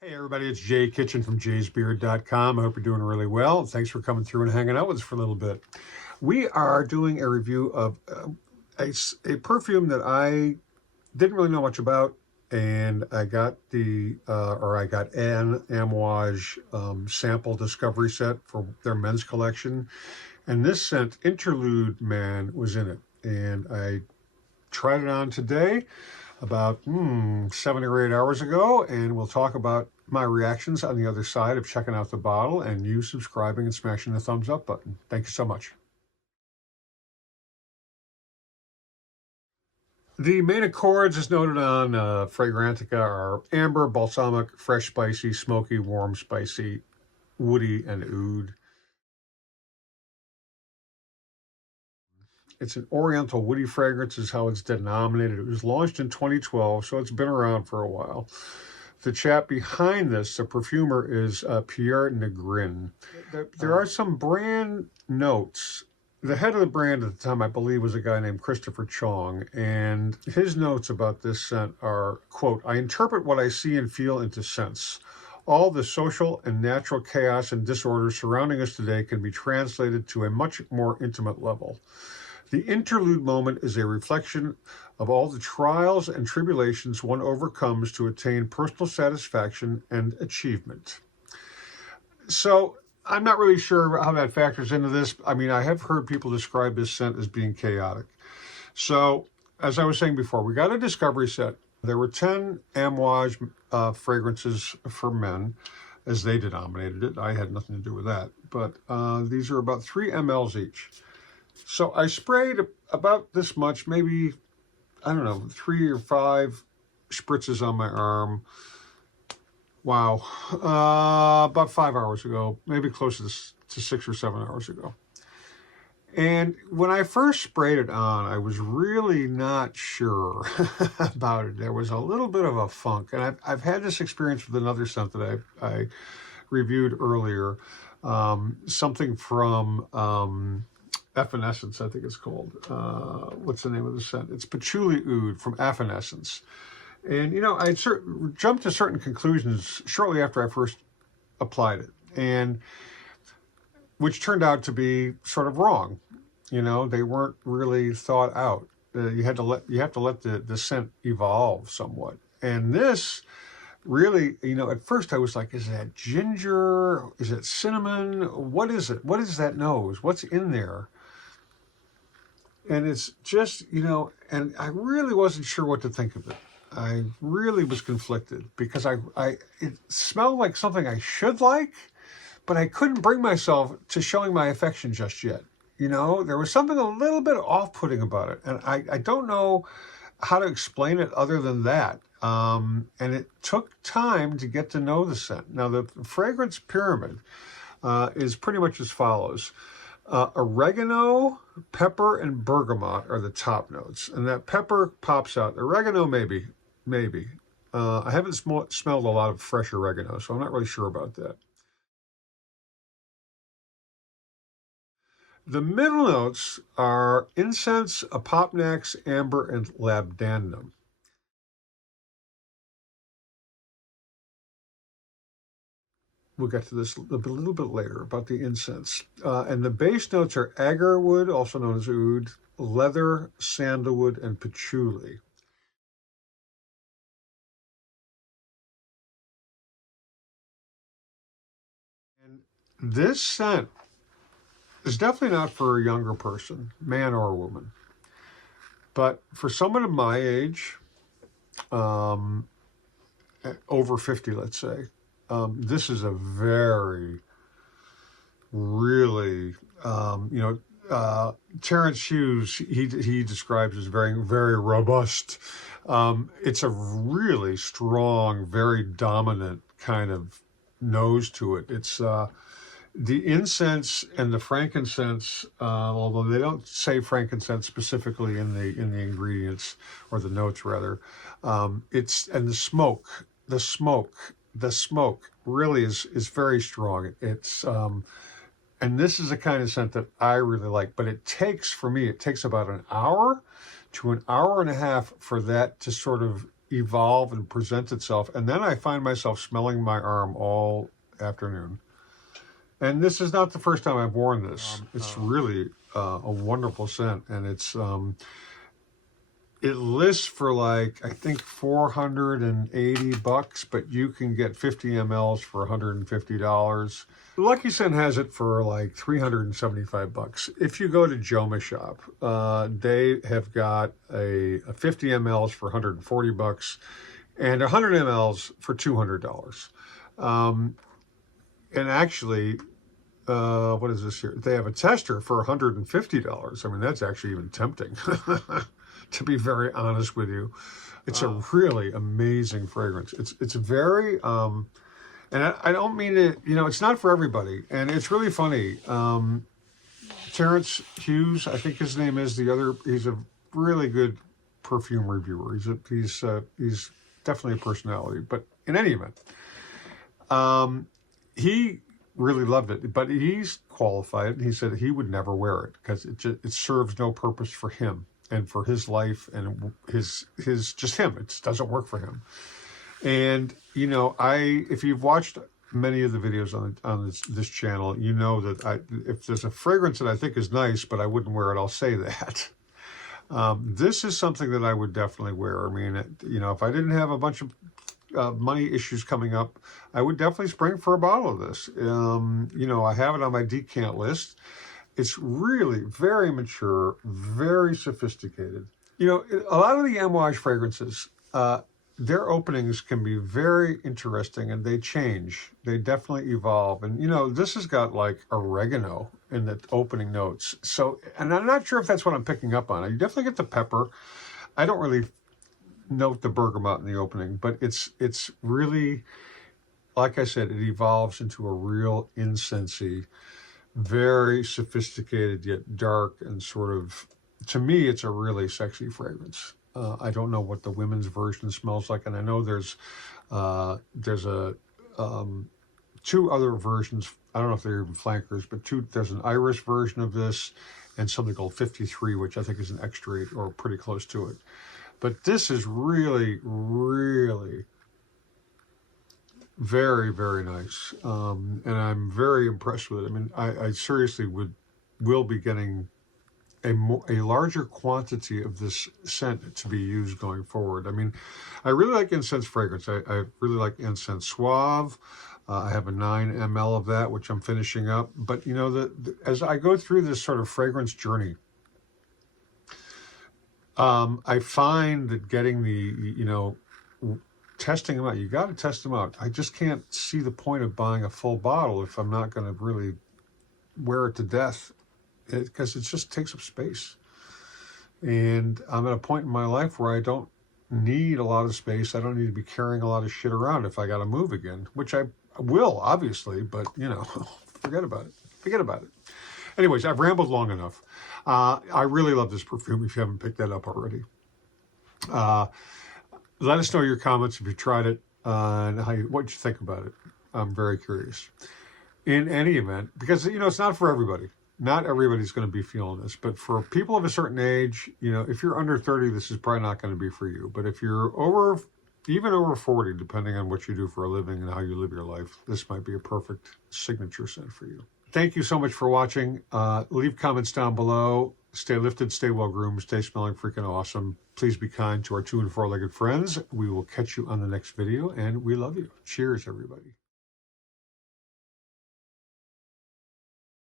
Hey everybody, it's Jay Kitchen from jaysbeard.com. I hope you're doing really well. Thanks for coming through and hanging out with us for a little bit. We are doing a review of a perfume that I didn't really know much about, and I got an Amouage sample discovery set for their men's collection, and this scent, Interlude Man, was in it, and I tried it on today about 7 or 8 hours ago, and we'll talk about my reactions on the other side of checking out the bottle and you subscribing and smashing the thumbs up button. Thank you so much. The main accords, as noted on Fragrantica, are amber, balsamic, fresh, spicy, smoky, warm, spicy, woody, and oud. It's an Oriental woody fragrance is how it's denominated. It was launched in 2012, so it's been around for a while. The chap behind this, the perfumer, is Pierre Negrin. There are some brand notes. The head of the brand at the time, I believe, was a guy named Christopher Chong, and his notes about this scent are, quote, "I interpret what I see and feel into scents. All the social and natural chaos and disorder surrounding us today can be translated to a much more intimate level. The interlude moment is a reflection of all the trials and tribulations one overcomes to attain personal satisfaction and achievement." So I'm not really sure how that factors into this. I mean, I have heard people describe this scent as being chaotic. So as I was saying before, we got a discovery set. There were 10 Amouage fragrances for men, as they denominated it. I had nothing to do with that. But these are about 3 mLs each. So I sprayed about this much, maybe, I don't know, 3 or 5 spritzes on my arm. Wow. About 5 hours ago, maybe closer to 6 or 7 hours ago. And when I first sprayed it on, I was really not sure about it. There was a little bit of a funk. And I've had this experience with another scent that I reviewed earlier. Something from Evanescence, I think it's called. What's the name of the scent? It's Patchouli Oud from Evanescence. And, you know, I jumped to certain conclusions shortly after I first applied it, and which turned out to be sort of wrong. You know, they weren't really thought out. You have to let the scent evolve somewhat. And this really, you know, at first I was like, is that ginger? Is it cinnamon? What is it? What is that nose? What's in there? And it's just, you know, and I really wasn't sure what to think of it. I really was conflicted because it smelled like something I should like, but I couldn't bring myself to showing my affection just yet. You know, there was something a little bit off-putting about it, and I don't know how to explain it other than that. And it took time to get to know the scent. Now, the fragrance pyramid is pretty much as follows. Oregano, pepper, and bergamot are the top notes, and that pepper pops out. Oregano, maybe. I haven't smelled a lot of fresh oregano, so I'm not really sure about that. The middle notes are incense, Opoponax, amber, and labdanum. We'll get to this a little bit later about the incense. And the base notes are agarwood, also known as oud, leather, sandalwood, and patchouli. And this scent is definitely not for a younger person, man or woman. But for someone of my age, over 50, let's say, this is a very, really, Terrence Hughes, he describes as very, very robust. It's a really strong, very dominant kind of nose to it. It's the incense and the frankincense, although they don't say frankincense specifically in the ingredients or the notes rather. It's and the smoke really is very strong. It's and this is the kind of scent that I really like, but it takes about an hour to an hour and a half for that to sort of evolve and present itself. And then I find myself smelling my arm all afternoon. And this is not the first time I've worn this. It's really a wonderful scent. And it's, it lists for like, I think $480, but you can get 50 mLs for $150. Lucky Scent has it for like $375. If you go to Joma Shop, they have got a 50 mLs for $140 and 100 mLs for $200. And actually, what is this here? They have a tester for $150. I mean, that's actually even tempting, to be very honest with you. It's a really amazing fragrance. It's very, and I don't mean it, you know, it's not for everybody. And it's really funny. Terrence Hughes, I think his name is, he's a really good perfume reviewer. He's definitely a personality. But in any event, he really loved it, but he's qualified. He said he would never wear it because it serves no purpose for him and for his life and his just him. It just doesn't work for him. And you know, if you've watched many of the videos on this channel, you know that if there's a fragrance that I think is nice, but I wouldn't wear it, I'll say that. This is something that I would definitely wear. I mean, you know, if I didn't have a bunch of money issues coming up, I would definitely spring for a bottle of this. You know, I have it on my decant list. It's really very mature, very sophisticated. You know, a lot of the Amouage fragrances, their openings can be very interesting and they change. They definitely evolve. And, you know, this has got like oregano in the opening notes. So, and I'm not sure if that's what I'm picking up on. You definitely get the pepper. I don't really note the bergamot in the opening, but it's really, like I said, it evolves into a real incensey, very sophisticated yet dark and sort of, to me, it's a really sexy fragrance. I don't know what the women's version smells like, and I know there's two other versions. I don't know if they're even flankers, but there's an Irish version of this and something called 53, which I think is an extra or pretty close to it. But this is really, really very, very nice. And I'm very impressed with it. I mean, I seriously will be getting a larger quantity of this scent to be used going forward. I mean, I really like incense fragrance. I really like Incense Suave. I have a 9 ml of that, which I'm finishing up. But, you know, as I go through this sort of fragrance journey, I find that getting you know, testing them out, you got to test them out. I just can't see the point of buying a full bottle if I'm not going to really wear it to death, because it just takes up space. And I'm at a point in my life where I don't need a lot of space. I don't need to be carrying a lot of shit around if I got to move again, which I will, obviously, but, you know, forget about it. Forget about it. Anyways, I've rambled long enough. I really love this perfume if you haven't picked that up already. Let us know your comments if you tried it and what you think about it. I'm very curious. In any event, because, you know, it's not for everybody. Not everybody's going to be feeling this, but for people of a certain age, you know, if you're under 30, this is probably not going to be for you. But if you're even over 40, depending on what you do for a living and how you live your life, this might be a perfect signature scent for you. Thank you so much for watching. Leave comments down below. Stay lifted, stay well groomed, stay smelling freaking awesome. Please be kind to our 2- and 4-legged friends. We will catch you on the next video, and we love you. Cheers, everybody.